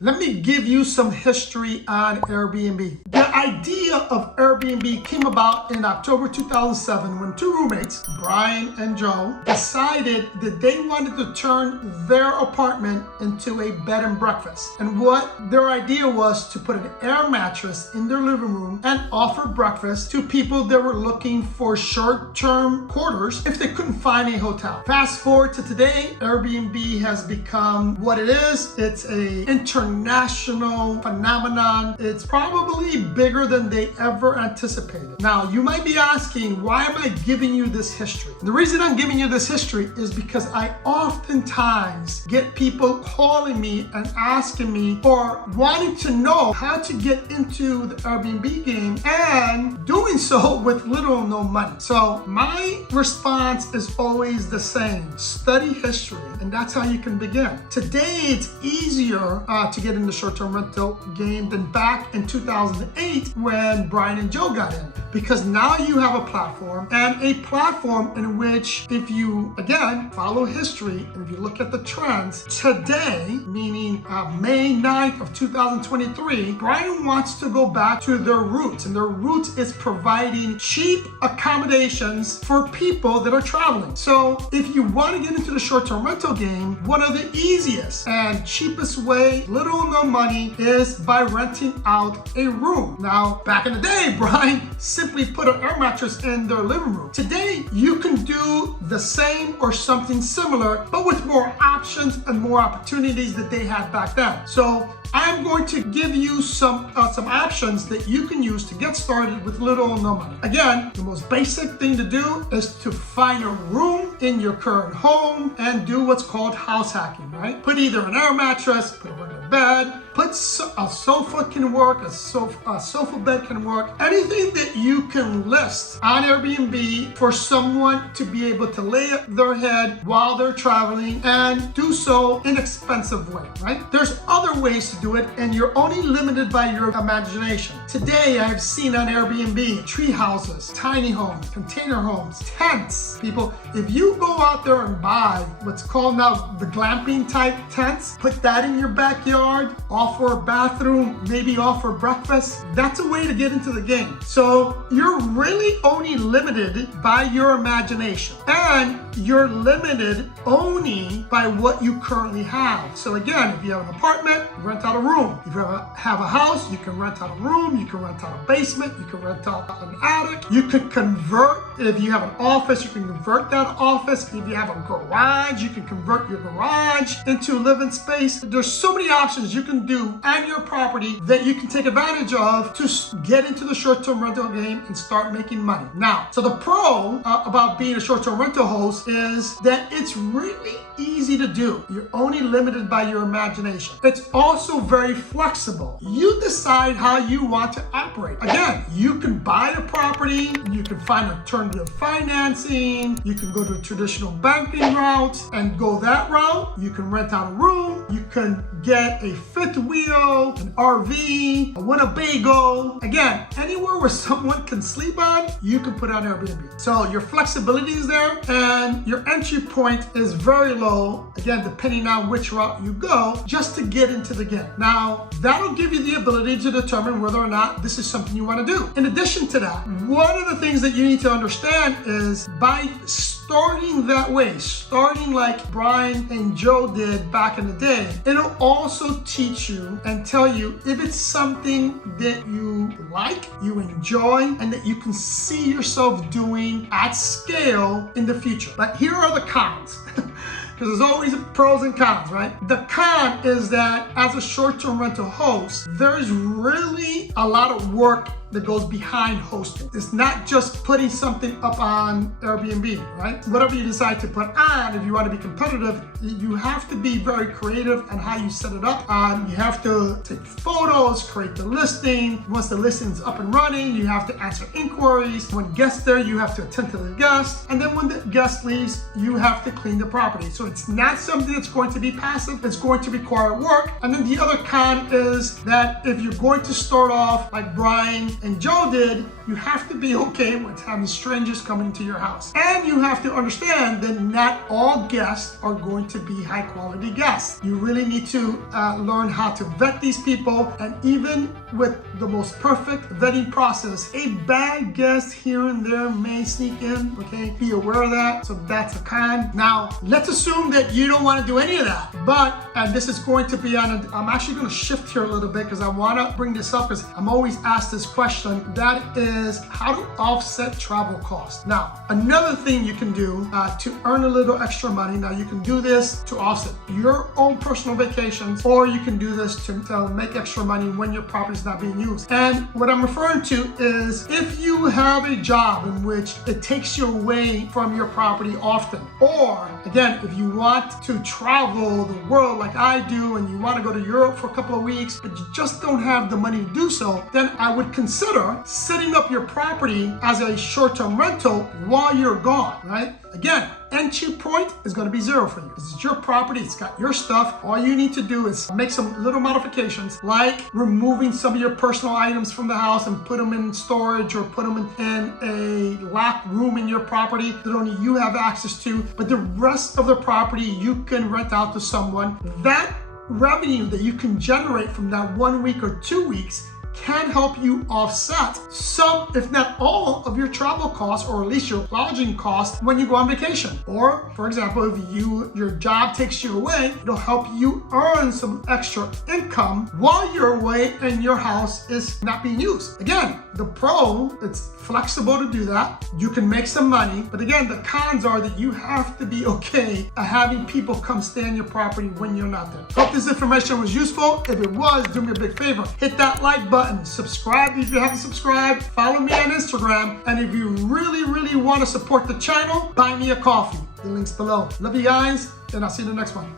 Let me give you some history on Airbnb. The idea of Airbnb came about in October 2007 when two roommates, Brian and Joe, decided that they wanted to turn their apartment into a bed and breakfast. And what their idea was to put an air mattress in their living room and offer breakfast to people that were looking for short-term quarters if they couldn't find a hotel. Fast forward to today, Airbnb has become what it is. It's an international phenomenon. It's probably bigger than they ever anticipated. Now, you might be asking, why am I giving you this history? The reason I'm giving you this history is because I oftentimes get people calling me and asking me or wanting to know how to get into the Airbnb game and doing so with little or no money. So my response is always the same. Study history, and that's how you can begin. Today, it's easier to get in the short-term rental game than back in 2008 when Brian and Joe got in, because now you have a platform, and a platform in which, if you, again, follow history, and if you look at the trends, today, meaning May 9th of 2023, Brian wants to go back to their roots, and their roots is providing cheap accommodations for people that are traveling. So if you want to get into the short-term rental game, one of the easiest and cheapest way, little or no money, is by renting out a room. Now, back in the day, Brian simply put an air mattress in their living room. Today, you can do the same or something similar, but with more options and more opportunities that they had back then. So I'm going to give you some options that you can use to get started with little or no money. Again, the most basic thing to do is to find a room in your current home and do what's called house hacking, right? Put either an air mattress, put a regular bed, put a sofa can work, a sofa bed can work. Anything that you can list on Airbnb for someone to be able to lay their head while they're traveling and do so inexpensive way, right? There's other ways to do it, and you're only limited by your imagination. Today, I've seen on Airbnb treehouses, tiny homes, container homes, tents. People, if you go out there and buy what's called now the glamping type tents, put that in your backyard, offer a bathroom, maybe offer breakfast, that's a way to get into the game. So you're really only limited by your imagination, and you're limited only by what you currently have. So again, if you have an apartment, rent out a room. If you have a house, you can rent out a room, you can rent out a basement, you can rent out an attic, you can convert. If you have an office, you can convert that office. If you have a garage, you can convert your garage into a living space. There's so many options you can do on your property that you can take advantage of to get into the short-term rental game and start making money. Now, so the pro about being a short-term rental host is that it's really easy to do. You're only limited by your imagination. It's also very flexible. You decide how you want to operate. Again, you can buy a property, you can find alternative financing, you can go to a traditional banking route and go that route. You can rent out a room, you can get a fifth wheel, an RV, a Winnebago. Again, anywhere where someone can sleep on, you can put on Airbnb. So your flexibility is there, and your entry point is very low, again, depending on which route you go, just to get into the game. Now, that'll give you the ability to determine whether or not this is something you want to do. In addition to that, one of the things that you need to understand is by starting that way, starting like Brian and Joe did back in the day, it'll also teach you and tell you if it's something that you like, you enjoy, and that you can see yourself doing at scale in the future. But here are the cons. Because there's always pros and cons, right? The con is that as a short-term rental host, there's really a lot of work that goes behind hosting. It's not just putting something up on Airbnb, right? Whatever you decide to put on, if you want to be competitive, you have to be very creative on how you set it up. You have to take photos, create the listing. Once the listing is up and running, you have to answer inquiries. When guests there, you have to attend to the guest. And then when the guest leaves, you have to clean the property. So it's not something that's going to be passive. It's going to require work. And then the other con is that if you're going to start off like Brian and Joe did, you have to be okay with having strangers coming into your house. And you have to understand that not all guests are going to be high quality guests. You really need to learn how to vet these people. And even with the most perfect vetting process, a bad guest here and there may sneak in, okay? Be aware of that. So that's a con. Now, let's assume that you don't want to do any of that. But, and this is going to be I'm actually going to shift here a little bit because I want to bring this up because I'm always asked this question. That is how to offset travel costs. Now, another thing you can do to earn a little extra money. Now, you can do this to offset your own personal vacations, or you can do this to make extra money when your property is not being used. And what I'm referring to is if you have a job in which it takes you away from your property often, or again, if you want to travel the world like I do and you want to go to Europe for a couple of weeks, but you just don't have the money to do so, then I would consider setting up your property as a short-term rental while you're gone, right? Again, entry point is going to be zero for you. This is your property. It's got your stuff. All you need to do is make some little modifications, like removing some of your personal items from the house and put them in storage, or put them in a locked room in your property that only you have access to. But the rest of the property you can rent out to someone. That revenue that you can generate from that 1 week or 2 weeks can help you offset some, if not all, of your travel costs, or at least your lodging costs when you go on vacation. Or, for example, if your job takes you away, it'll help you earn some extra income while you're away and your house is not being used. Again, the pro, it's flexible to do that. You can make some money, but again, the cons are that you have to be okay at having people come stay on your property when you're not there. Hope this information was useful. If it was, do me a big favor. Hit that like button. Subscribe if you haven't subscribed. Follow me on Instagram. And if you really, really want to support the channel, buy me a coffee. The link's below. Love you guys, and I'll see you in the next one.